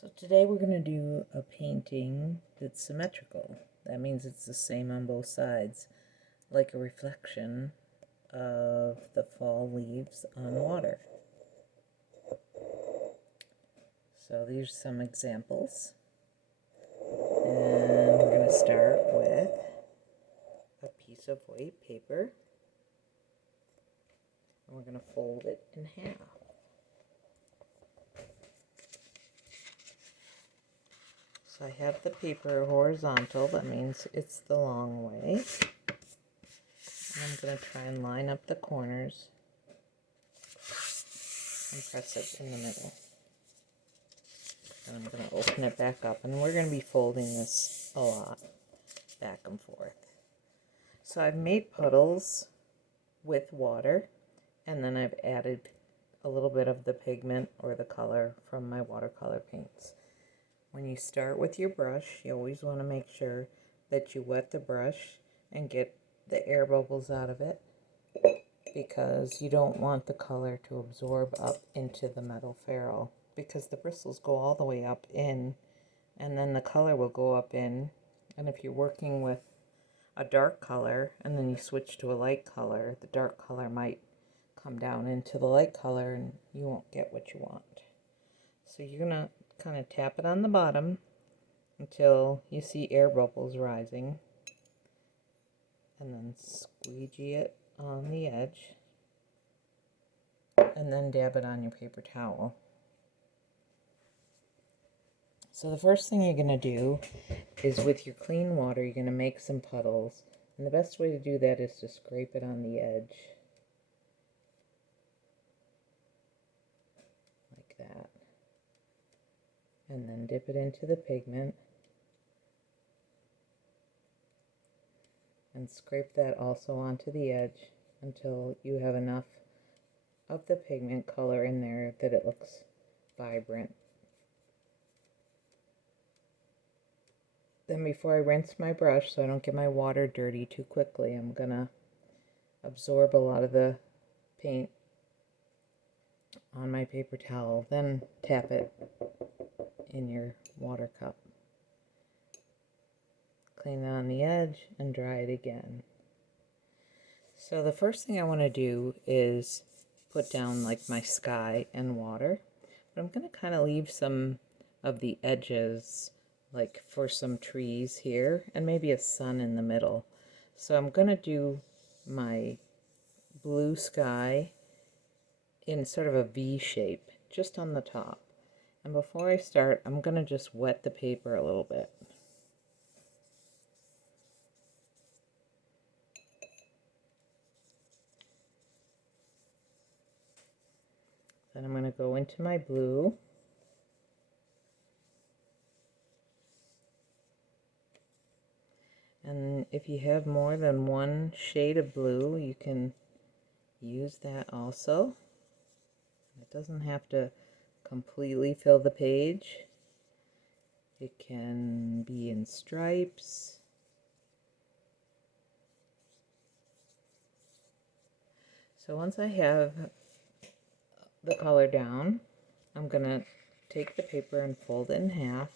So today we're going to do a painting that's symmetrical. That means it's the same on both sides, like a reflection of the fall leaves on water. So these are some examples. And we're going to start with a piece of white paper. And we're going to fold it in half. So I have the paper horizontal, that means it's the long way. And I'm going to try and line up the corners and press it in the middle. And I'm going to open it back up, and we're going to be folding this a lot, back and forth. So I've made puddles with water, and then I've added a little bit of the pigment or the color from my watercolor paints. When you start with your brush, you always want to make sure that you wet the brush and get the air bubbles out of it, because you don't want the color to absorb up into the metal ferrule, because the bristles go all the way up in, and then the color will go up in. And if you're working with a dark color and then you switch to a light color, the dark color might come down into the light color and you won't get what you want. So you're gonna kind of tap it on the bottom until you see air bubbles rising, and then squeegee it on the edge, and then dab it on your paper towel. So the first thing you're going to do is, with your clean water, you're going to make some puddles. And the best way to do that is to scrape it on the edge, like that. And then dip it into the pigment. And scrape that also onto the edge until you have enough of the pigment color in there that it looks vibrant. Then before I rinse my brush, so I don't get my water dirty too quickly, I'm going to absorb a lot of the paint on my paper towel, then tap it in your water cup. Clean it on the edge and dry it again. So the first thing I want to do is put down like my sky and water, but I'm going to kind of leave some of the edges, like for some trees here, and maybe a sun in the middle. So I'm going to do my blue sky in sort of a V shape, just on the top. And before I start, I'm going to just wet the paper a little bit. Then I'm going to go into my blue. And if you have more than one shade of blue, you can use that also. It doesn't have to completely fill the page. It can be in stripes. So once I have the color down, I'm going to take the paper and fold it in half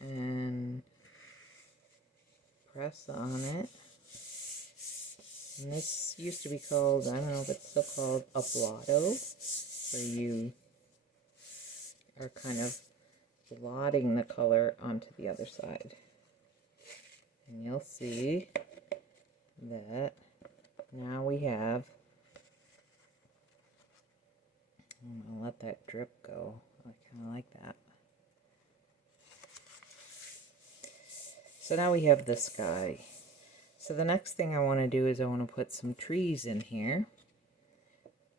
and press on it. And this used to be called, I don't know if it's still called, a blotto, where you are kind of blotting the color onto the other side. And you'll see that now we have, I'm going to let that drip go. I kind of like that. So now we have the sky. So the next thing I want to do is I want to put some trees in here.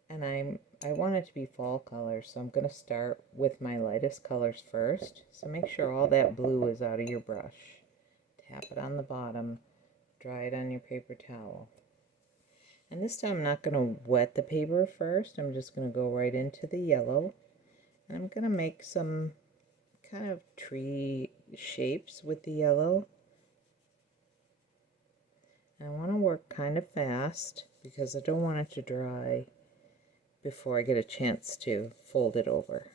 And I want it to be fall colors, so I'm going to start with my lightest colors first. So make sure all that blue is out of your brush. Tap it on the bottom, dry it on your paper towel. And this time I'm not going to wet the paper first, I'm just going to go right into the yellow. And I'm going to make some kind of tree shapes with the yellow. And I want to work kind of fast because I don't want it to dry before I get a chance to fold it over.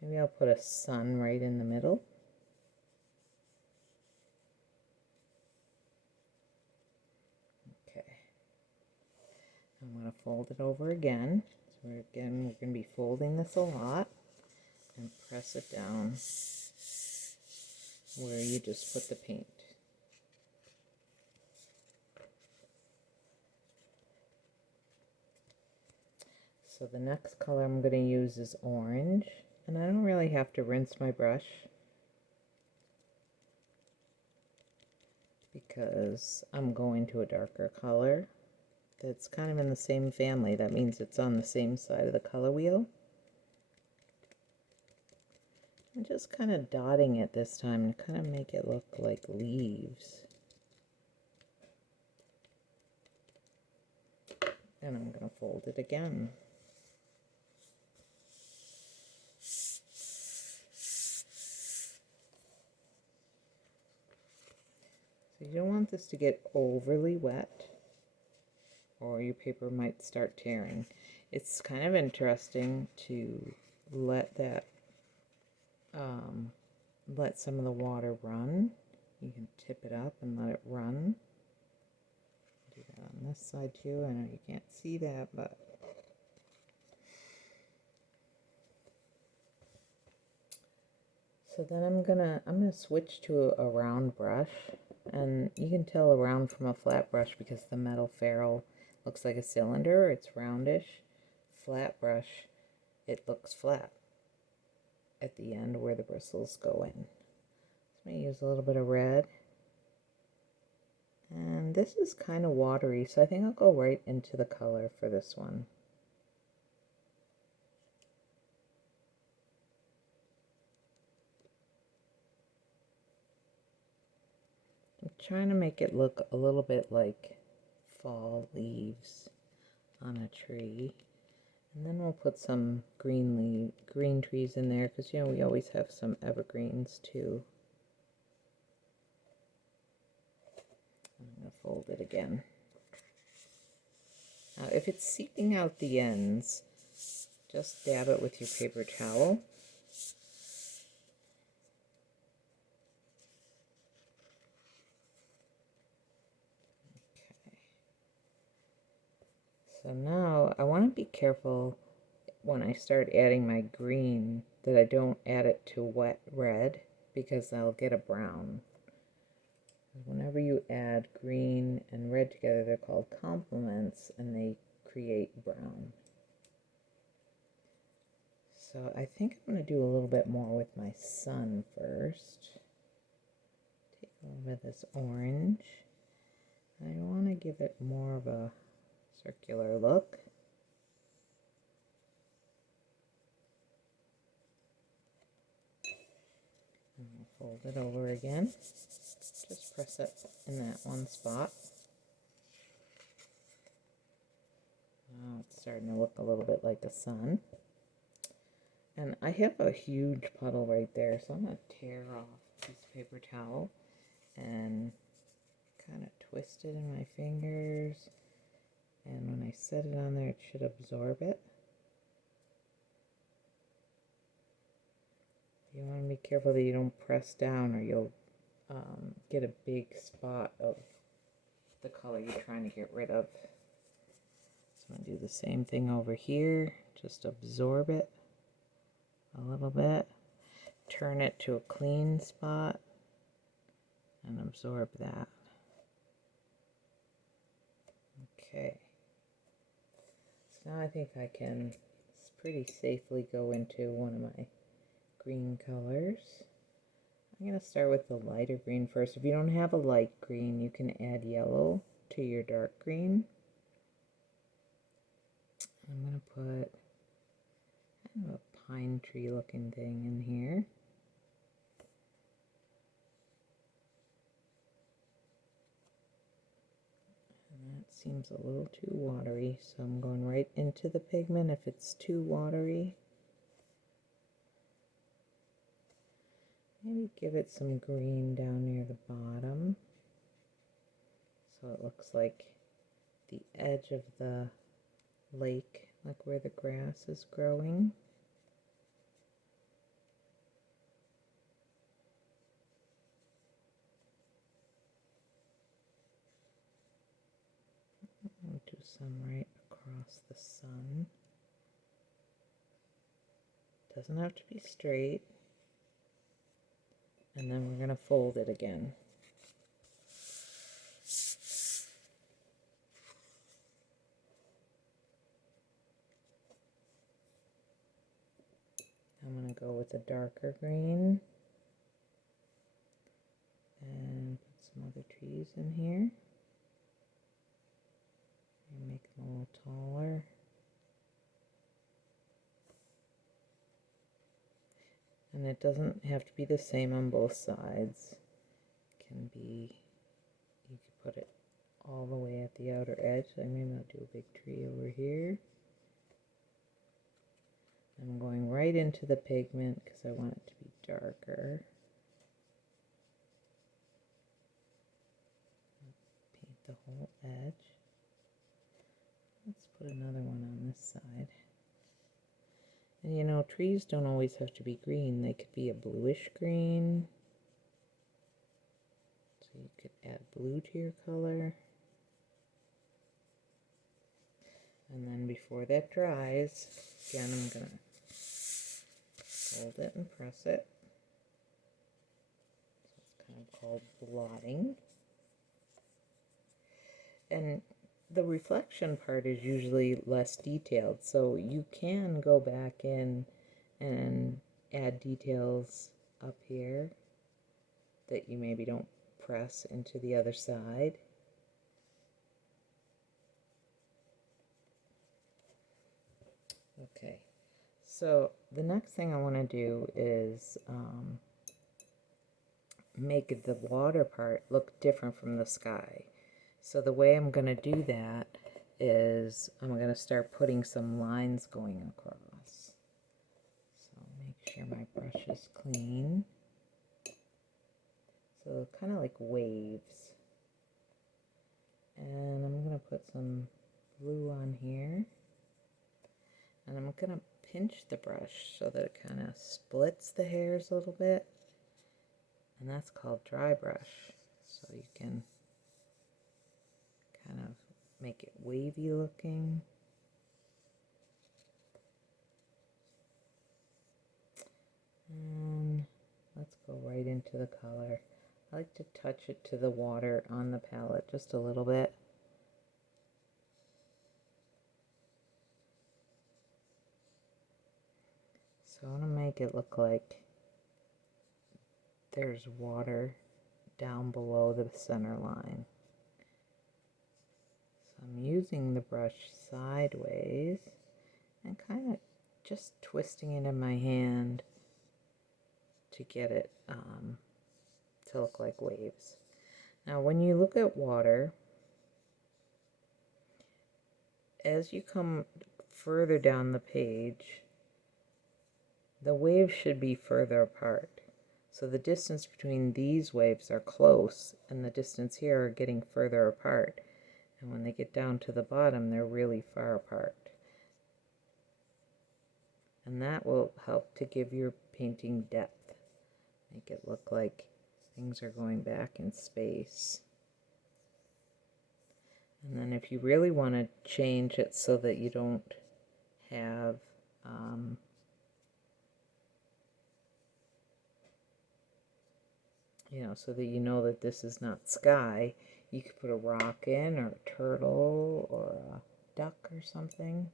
Maybe I'll put a sun right in the middle. Okay. I'm going to fold it over again. So we're going to be folding this a lot. And press it down where you just put the paint. So the next color I'm going to use is orange, and I don't really have to rinse my brush because I'm going to a darker color that's kind of in the same family. That means it's on the same side of the color wheel. I'm just kind of dotting it this time to kind of make it look like leaves. And I'm going to fold it again. So you don't want this to get overly wet, or your paper might start tearing. It's kind of interesting to let that let some of the water run. You can tip it up and let it run. Do that on this side too. I know you can't see that, but so then I'm gonna switch to a round brush, and you can tell a round from a flat brush because the metal ferrule looks like a cylinder. It's roundish. Flat brush, it looks flat at the end where the bristles go in. So I'm gonna use a little bit of red, and this is kind of watery, so I think I'll go right into the color for this one. I'm trying to make it look a little bit like fall leaves on a tree. And then we'll put some green trees in there because, you know, we always have some evergreens too. I'm going to fold it again. Now, if it's seeping out the ends, just dab it with your paper towel. So now I want to be careful when I start adding my green that I don't add it to wet red because I'll get a brown. Whenever you add green and red together, they're called complements and they create brown. So I think I'm going to do a little bit more with my sun first. Take a little bit of this orange. I want to give it more of a circular look. And fold it over again. Just press it in that one spot. Now it's starting to look a little bit like the sun. And I have a huge puddle right there, so I'm going to tear off a piece of paper towel and kind of twist it in my fingers. And when I set it on there, it should absorb it. You want to be careful that you don't press down or you'll get a big spot of the color you're trying to get rid of. So I'm going to do the same thing over here. Just absorb it a little bit. Turn it to a clean spot and absorb that. Okay. So now I think I can pretty safely go into one of my green colors. I'm going to start with the lighter green first. If you don't have a light green, you can add yellow to your dark green. I'm going to put kind of a pine tree looking thing in here. And that seems a little too watery, so I'm going right into the pigment if it's too watery. Maybe give it some green down near the bottom so it looks like the edge of the lake, like where the grass is growing. some right across the sun. Doesn't have to be straight. And then we're going to fold it again. I'm going to go with a darker green and put some other trees in here and make them a little taller. And it doesn't have to be the same on both sides. It can be, you could put it all the way at the outer edge. So maybe I'll do a big tree over here. I'm going right into the pigment because I want it to be darker. Paint the whole edge. Let's put another one on this side. And you know, trees don't always have to be green. They could be a bluish green. So you could add blue to your color. And then before that dries, again, I'm going to fold it and press it. So it's kind of called blotting. And the reflection part is usually less detailed, so you can go back in and add details up here that you maybe don't press into the other side. Okay, so the next thing I want to do is make the water part look different from the sky. So the way I'm going to do that is I'm going to start putting some lines going across. So make sure my brush is clean. So kind of like waves. And I'm going to put some blue on here. And I'm going to pinch the brush so that it kind of splits the hairs a little bit. And that's called dry brush. So you can kind of make it wavy looking. And let's go right into the color. I like to touch it to the water on the palette just a little bit. So I want to make it look like there's water down below the center line. So I'm using the brush sideways and kind of just twisting it in my hand to get it to look like waves. Now when you look at water, as you come further down the page, the waves should be further apart. So the distance between these waves are close, and the distance here are getting further apart. And when they get down to the bottom, they're really far apart. And that will help to give your painting depth. Make it look like things are going back in space. And then if you really want to change it so that you don't have you know, so that you know that this is not sky, you could put a rock in, or a turtle, or a duck or something.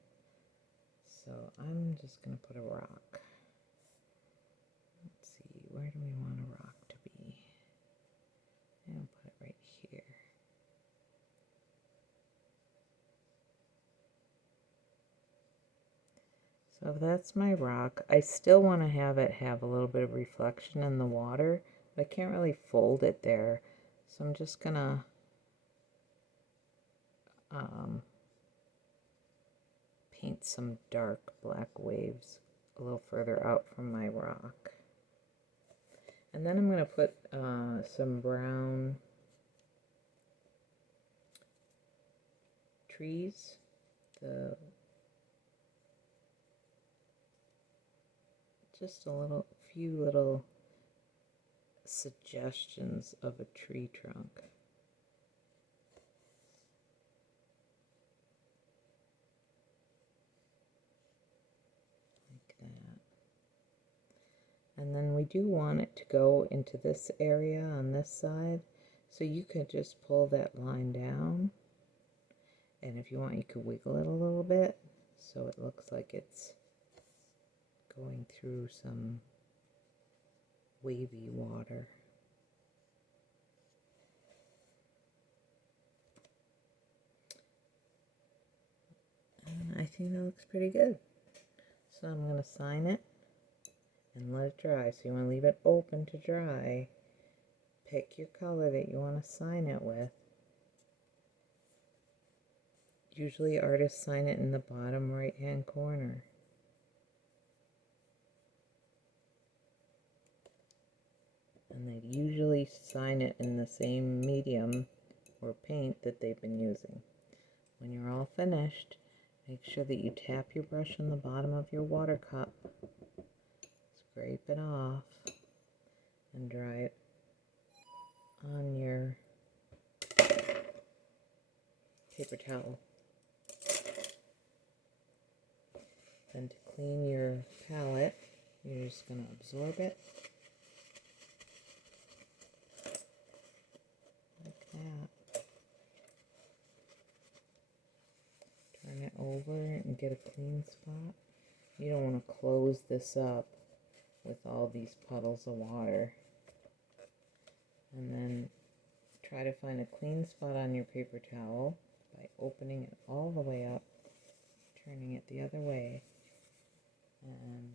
So I'm just going to put a rock. Let's see, where do we want a rock to be? And put it right here. So if that's my rock, I still want to have it have a little bit of reflection in the water, but I can't really fold it there. So I'm just going to paint some dark black waves a little further out from my rock. And then I'm going to put some brown trees. Just a few little suggestions of a tree trunk. we do want it to go into this area on this side, so you could just pull that line down, and if you want you could wiggle it a little bit so it looks like it's going through some wavy water. And I think that looks pretty good. So I'm going to sign it and let it dry. So you want to leave it open to dry. Pick your color that you want to sign it with. Usually artists sign it in the bottom right hand corner. And they usually sign it in the same medium or paint that they've been using. When you're all finished, make sure that you tap your brush on the bottom of your water cup, scrape it off, and dry it on your paper towel. Then to clean your palette, you're just going to absorb it like that. Turn it over and get a clean spot. You don't want to close this up with all these puddles of water. And then try to find a clean spot on your paper towel by opening it all the way up, turning it the other way, and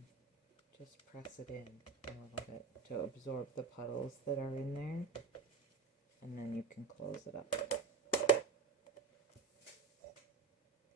just press it in a little bit to absorb the puddles that are in there, and then you can close it up.